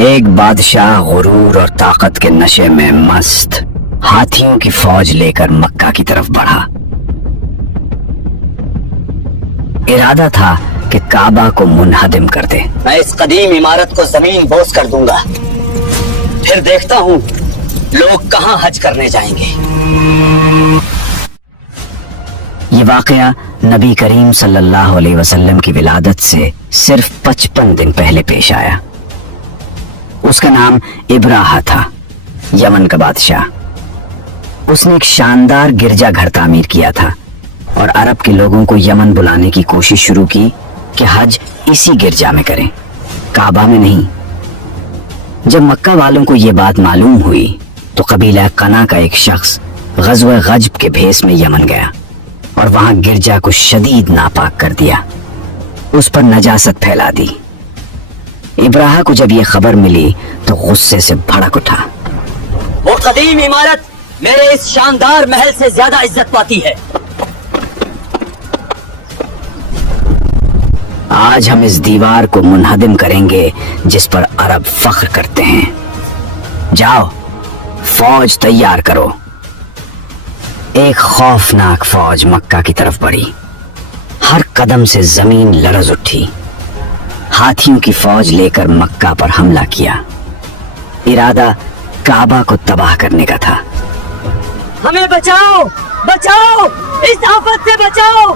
ایک بادشاہ غرور اور طاقت کے نشے میں مست ہاتھیوں کی فوج لے کر مکہ کی طرف بڑھا۔ ارادہ تھا کہ کعبہ کو منہدم کر دے۔ میں اس قدیم عمارت کو زمین بوس کر دوں گا، پھر دیکھتا ہوں لوگ کہاں حج کرنے جائیں گے۔ یہ واقعہ نبی کریم صلی اللہ علیہ وسلم کی ولادت سے صرف 55 دن پہلے پیش آیا۔ اس کا نام ابراہہ تھا، یمن کا بادشاہ۔ اس نے ایک شاندار گرجا گھر تعمیر کیا تھا اور عرب کے لوگوں کو یمن بلانے کی کوشش شروع کی کہ حج اسی گرجا میں کریں، کعبہ میں نہیں۔ جب مکہ والوں کو یہ بات معلوم ہوئی تو قبیلہ قنا کا ایک شخص غزوہ غجب کے بھیس میں یمن گیا اور وہاں گرجا کو شدید ناپاک کر دیا، اس پر نجاست پھیلا دی۔ ابراہہ کو جب یہ خبر ملی تو غصے سے بھڑک اٹھا۔ وہ قدیم عمارت میرے اس شاندار محل سے زیادہ عزت پاتی ہے۔ آج ہم اس دیوار کو منہدم کریں گے جس پر عرب فخر کرتے ہیں۔ جاؤ، فوج تیار کرو۔ ایک خوفناک فوج مکہ کی طرف بڑھی، ہر قدم سے زمین لرز اٹھی۔ ہاتھیوں کی فوج لے کر مکہ پر حملہ کیا۔ ارادہ کعبہ کو تباہ کرنے کا تھا۔ ہمیں بچاؤ، بچاؤ، اس آفت سے بچاؤ۔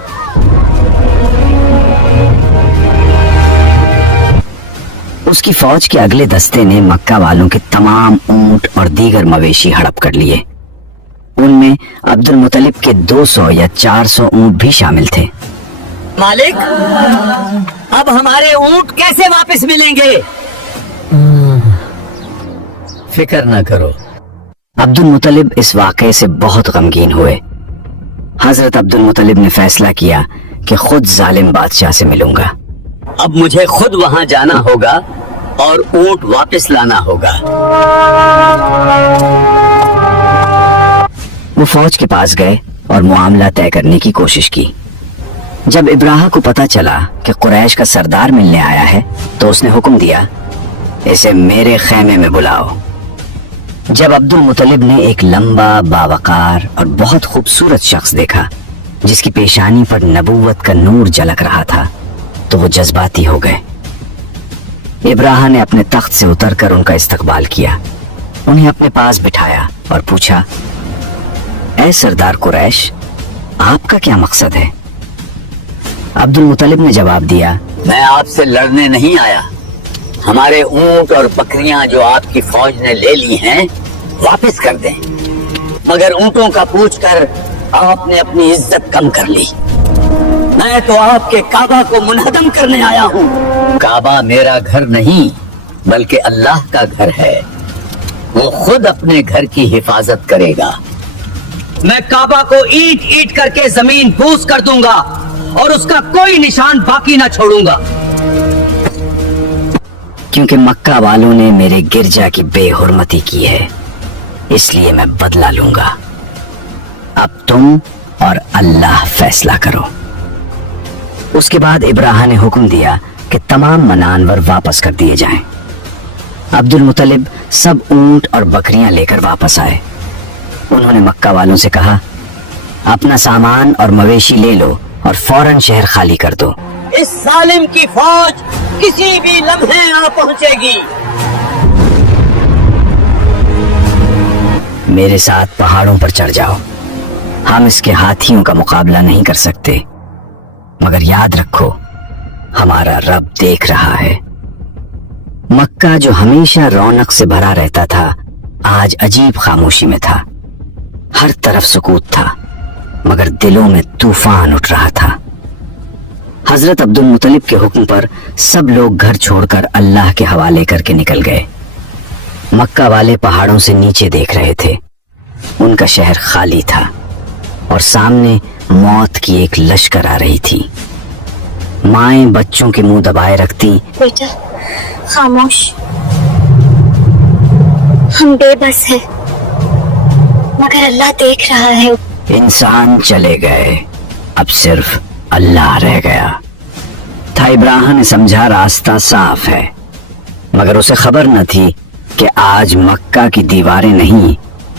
اس کی فوج کے اگلے دستے نے مکہ والوں کے تمام اونٹ اور دیگر مویشی ہڑپ کر لیے۔ ان میں عبد المطلب کے 200 یا 400 اونٹ بھی شامل تھے۔ مالک، اب ہمارے اونٹ کیسے واپس ملیں گے؟ فکر نہ کرو۔ عبد المطلب اس واقعے سے بہت غمگین ہوئے۔ حضرت عبد المطلب نے فیصلہ کیا کہ خود ظالم بادشاہ سے ملوں گا۔ اب مجھے خود وہاں جانا ہوگا اور اونٹ واپس لانا ہوگا۔ وہ فوج کے پاس گئے اور معاملہ طے کرنے کی کوشش کی۔ جب ابراہہ کو پتا چلا کہ قریش کا سردار ملنے آیا ہے تو اس نے حکم دیا، اسے میرے خیمے میں بلاؤ۔ جب عبد المطلب نے ایک لمبا، باوقار اور بہت خوبصورت شخص دیکھا جس کی پیشانی پر نبوت کا نور جھلک رہا تھا تو وہ جذباتی ہو گئے۔ ابراہہ نے اپنے تخت سے اتر کر ان کا استقبال کیا، انہیں اپنے پاس بٹھایا اور پوچھا، اے سردار قریش، آپ کا کیا مقصد ہے؟ عبد المطلب نے جواب دیا، میں آپ سے لڑنے نہیں آیا، ہمارے اونٹ اور بکریاں جو آپ کی فوج نے لے لی ہیں واپس کر دیں، مگر اونٹوں کا پوچھ کر آپ نے اپنی عزت کم کر لی۔ میں تو آپ کے کعبہ کو منہدم کرنے آیا ہوں۔ کعبہ میرا گھر نہیں بلکہ اللہ کا گھر ہے، وہ خود اپنے گھر کی حفاظت کرے گا۔ میں کعبہ کو اینٹ اینٹ کر کے زمین بوس کر دوں گا اور اس کا کوئی نشان باقی نہ چھوڑوں گا۔ کیونکہ مکہ والوں نے میرے گرجا کی بے حرمتی کی ہے، اس لیے میں بدلہ لوں گا۔ اب تم اور اللہ فیصلہ کرو۔ اس کے بعد ابراہہ نے حکم دیا کہ تمام منانور واپس کر دیے جائیں۔ عبد المطلب سب اونٹ اور بکریاں لے کر واپس آئے۔ انہوں نے مکہ والوں سے کہا، اپنا سامان اور مویشی لے لو اور فوراً شہر خالی کر دو۔ اس ظالم کی فوج کسی بھی لمحے آ پہنچے گی۔ میرے ساتھ پہاڑوں پر چڑھ جاؤ، ہم اس کے ہاتھیوں کا مقابلہ نہیں کر سکتے، مگر یاد رکھو ہمارا رب دیکھ رہا ہے۔ مکہ جو ہمیشہ رونق سے بھرا رہتا تھا آج عجیب خاموشی میں تھا۔ ہر طرف سکوت تھا مگر دلوں میں طوفان اٹھ رہا تھا۔ حضرت عبد المطلب کے حکم پر سب لوگ گھر چھوڑ کر اللہ کے حوالے کر کے نکل گئے۔ مکہ والے پہاڑوں سے نیچے دیکھ رہے تھے، ان کا شہر خالی تھا اور سامنے موت کی ایک لشکر آ رہی تھی۔ مائیں بچوں کے منہ دبائے رکھتی، بیٹا خاموش، ہم بے بس ہیں مگر اللہ دیکھ رہا ہے۔ انسان چلے گئے، اب صرف اللہ رہ گیا تھا۔ ابراہیم نے سمجھا راستہ صاف ہے، मगर उसे खबर न थी कि आज मक्का की दीवारें नहीं,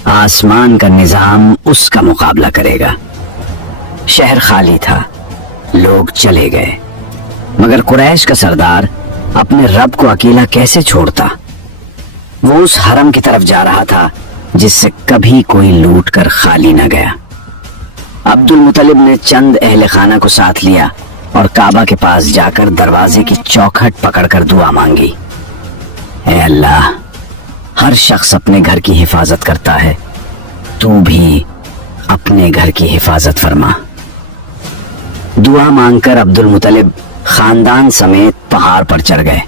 आसमान का निजाम उसका मुकाबला करेगा। शहर खाली था, लोग चले गए, मगर कुरैश का सरदार अपने रब को अकेला कैसे छोड़ता। वो उस हरम की तरफ जा रहा था जिससे कभी कोई लूट कर खाली न गया। अब्दुल मुतलिब ने चंद अहले खाना को साथ लिया और काबा के पास जाकर दरवाजे की चौखट पकड़कर दुआ मांगी। ऐ अल्लाह, हर शख्स अपने घर की हिफाजत करता है, तू भी अपने घर की हिफाजत फरमा। दुआ मांगकर अब्दुल मुतलिब खानदान समेत पहाड़ पर चढ़ गए।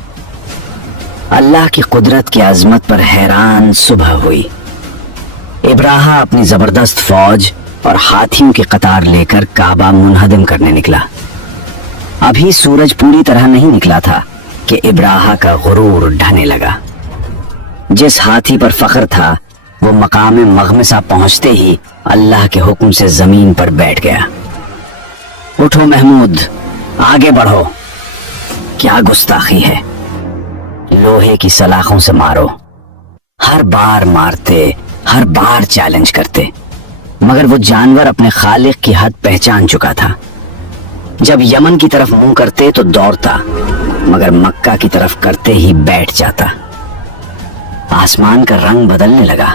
अल्लाह की कुदरत की अजमत पर हैरान सुबह हुई। इब्राहा अपनी जबरदस्त फौज और हाथियों की कतार लेकर काबा मुनहदम करने निकला। अभी सूरज पूरी तरह नहीं निकला था कि इब्राहा का गुरूर ढहने लगा। जिस हाथी पर फख्र था वो मकाम मगमसा पहुंचते ही अल्लाह के हुक्म से जमीन पर बैठ गया। उठो महमूद, आगे बढ़ो। क्या गुस्ताखी है, लोहे की सलाखों से मारो। हर बार मारते, हर बार चैलेंज करते, मगर वो जानवर अपने खालिक की हद पहचान चुका था। जब यमन की तरफ मुंह करते तो दौड़ता, मगर मक्का की तरफ करते ही बैठ जाता। आसमान का रंग बदलने लगा।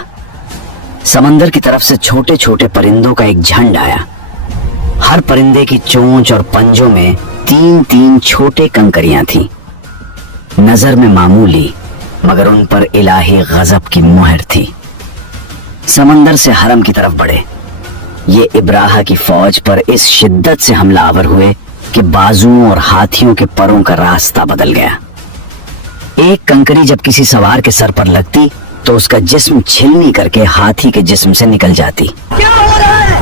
समंदर की तरफ से छोटे छोटे परिंदों का एक झंड आया। हर परिंदे की चोंच और पंजों में 3-3 छोटे कंकरियां थीं। नजर में मामूली, मगर उन पर इलाही गजब की मुहर थी। समंदर से हरम की तरफ बढ़े। ये इब्राहा की फौज पर इस शिद्दत से हमलावर हुए कि बाजुओं और हाथियों के परों का रास्ता बदल गया। एक कंकरी जब किसी सवार के सर पर लगती तो उसका जिस्म छिलनी करके हाथी के जिस्म से निकल जाती। क्या हो रहा है?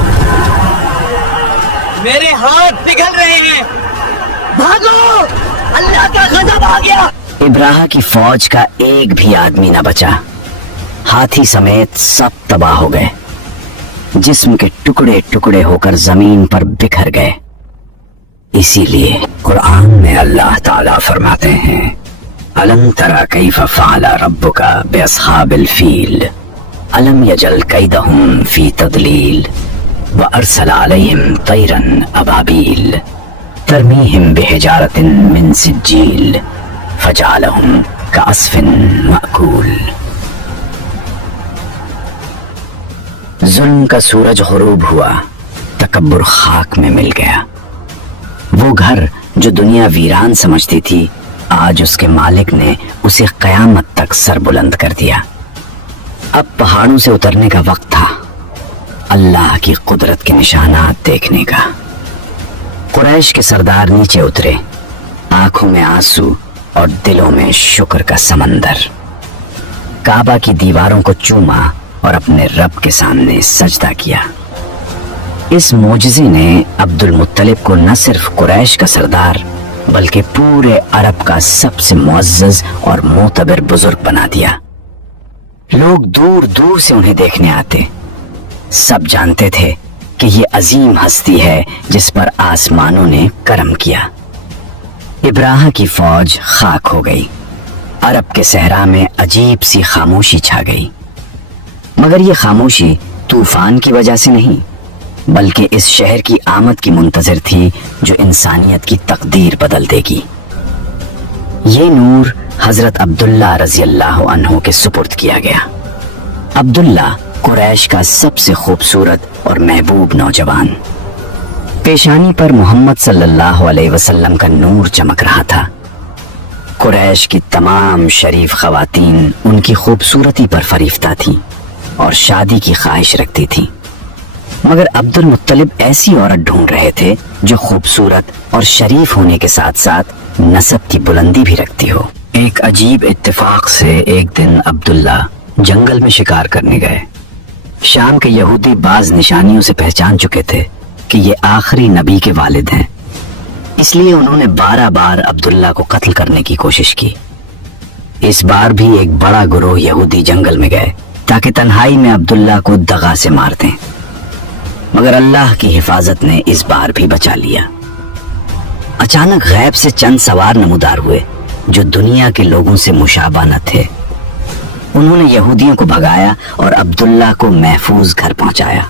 मेरे हाथ पिघल रहे हैं, भागो, अल्लाह का गजब आ गया। इब्राहा की फौज का एक भी आदमी न बचा। हाथी समेत सब तबाह हो गए, जिस्म के टुकड़े टुकड़े होकर जमीन पर बिखर गए। इसीलिए कुरान में अल्लाह ताला फरमाते हैं, अलम तरा कैफ फ़अला रब्बुका बिअस्हाबिल फील अलम यजल कैदहुम फी तदलील व अरसल अलैहिम तैरन अबाबील तरमीहिम बिहिजारतिन मिन सिज्जील फजअलहुम कअस्फिन मअकूल। जुल्म का सूरज गुरूब हुआ, तकब्बुर खाक में मिल गया। वो घर जो दुनिया वीरान समझती थी, आज उसके मालिक ने उसे कयामत तक सर बुलंद कर दिया। अब पहाड़ों से उतरने का वक्त था, अल्लाह की कुदरत के निशानात देखने का। कुरैश के सरदार नीचे उतरे, आंखों में आंसू और दिलों में शुक्र का समंदर। काबा की दीवारों को चूमा और अपने रब के सामने सजदा किया। इस मोजज़े ने अब्दुल मुत्तलिब को न सिर्फ कुरैश का सरदार बल्कि पूरे अरब का सबसे मुअज़्ज़ज़ और मोतबर बुजुर्ग बना दिया। लोग दूर दूर से उन्हें देखने आते। सब जानते थे कि ये अजीम हस्ती है जिस पर आसमानों ने करम किया। इब्राहा की फौज खाक हो गई। अरब के सहरा में अजीब सी खामोशी छा गई, मगर ये खामोशी तूफान की वजह से नहीं, बल्कि इस शहर की आमद की मुंतजर थी जो इंसानियत की तकदीर बदल देगी। ये नूर हजरत अब्दुल्ला रज़ी अल्लाह अन्हु के सुपुर्द किया गया। अब्दुल्ला कुरैश का सबसे खूबसूरत और महबूब नौजवान। पेशानी पर मोहम्मद सल्लल्लाहु अलैहि वसल्लम का नूर चमक रहा था। कुरैश की तमाम शरीफ खवातीन उनकी खूबसूरती पर फरीफ्ता थी और शादी की ख्वाहिश रखती थी, मगर अब्दुल मुत्तलिब ऐसी औरत ढूंढ रहे थे जो खूबसूरत और शरीफ होने के साथ साथ नसब की बुलंदी भी रखती हो। एक अजीब इत्तेफाक से एक दिन अब्दुल्ला जंगल में शिकार करने गए। शाम के यहूदी बाज निशानियों से पहचान चुके थे कि ये आखिरी नबी के वालिद हैं, इसलिए उन्होंने 12 बार अब्दुल्ला को कत्ल करने की कोशिश की। इस बार भी एक बड़ा गिरोह यहूदी जंगल में गए ताकि तन्हाई में अब्दुल्ला को दगा से मार दें, मगर अल्लाह की हिफाजत ने इस बार भी बचा लिया। अचानक गैब से चंद सवार नमूदार हुए जो दुनिया के लोगों से मुशाबा न थे। उन्होंने यहूदियों को भगाया और अब्दुल्ला को महफूज घर पहुंचाया।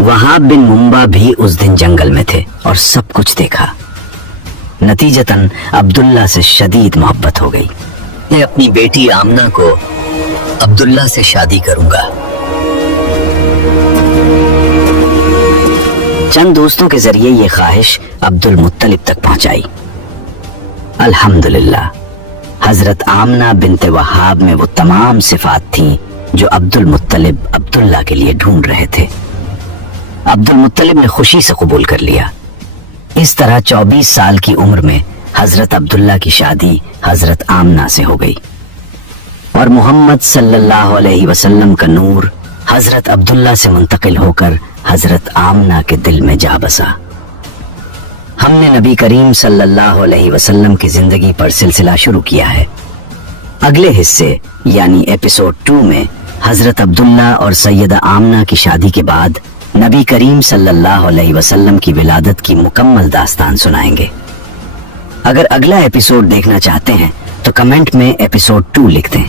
वहाब बिन मुंबा भी उस दिन जंगल में थे और सब कुछ देखा। नतीजतन अब्दुल्ला से शदीद मोहब्बत हो गई। मैं अपनी बेटी आमना को अब्दुल्ला से शादी करूंगा। चंद दोस्तों के जरिए ये ख्वाहिश अब्दुल मुत्तलिब तक पहुंचाई। अल्हम्दुलिल्लाह, हजरत आमना बिनते वहाब में वो तमाम सिफात थीं जो अब्दुल मुत्तलिब अब्दुल्ला के लिए ढूंढ रहे थे। अब्दुल मुत्तलिब ने खुशी से कबूल कर लिया। इस तरह 24 साल की उम्र में हजरत अब्दुल्ला की शादी हजरत आमना से हो गई और मोहम्मद सल्लल्लाहु अलैहि वसल्लम का नूर हजरत अब्दुल्ला से मुंतकिल होकर हजरत आमना के दिल में जा बसा। हमने नबी करीम सल्लल्लाहु अलैहि वसल्लम की जिंदगी पर सिलसिला शुरू किया है। अगले हिस्से यानी एपिसोड 2 में हजरत अब्दुल्ला और सैयदा आमना की शादी के बाद नबी करीम सल्लल्लाहु अलैहि वसल्लम की विलादत की मुकम्मल दास्तान सुनाएंगे। अगर अगला एपिसोड देखना चाहते हैं तो कमेंट में एपिसोड 2 लिख दें।